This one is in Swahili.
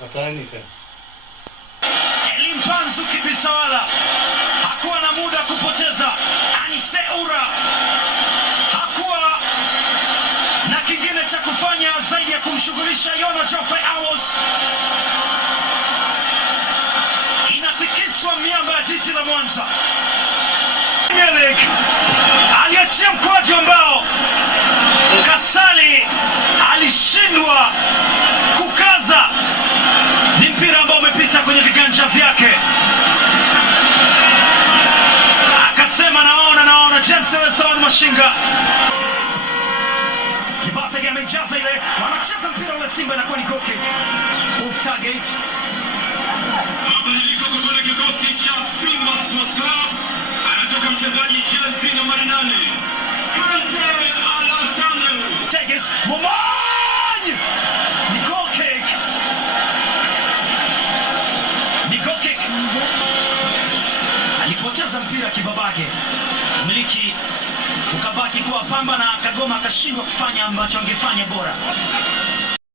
Hatani tena. Elimpanzu Kibisawala hakuwa na muda kupoteza. Anise Ura hakuwa na kingine cha kufanya zaidi ya kumshughulisha Yono Geoffrey Awoss. Inatikiswa miamba ya jiji la Mwanza. Aliachia mkwaju ambao Kasali alishindwa kukaza. Ni mpira ambao umepita kwenye viganja vyake. Akasema naona Jensen Mashinga. Nibasa ya amejaza ile, wanacheza mpira ule Simba inakuwa ni goal kick. Off target. Mabadiliko kutoka kikosi cha Simba Sports Club. Anatoka mchezaji Chelsea nambari 8. Kante Alassane. Take it. Momanyi! Ni goal kick. Ni goal kick. Alipoteza mpira kibabage. Umiliki ukabaki kuwa Pamba na Kagoma akashindwa kufanya ambacho angefanya bora.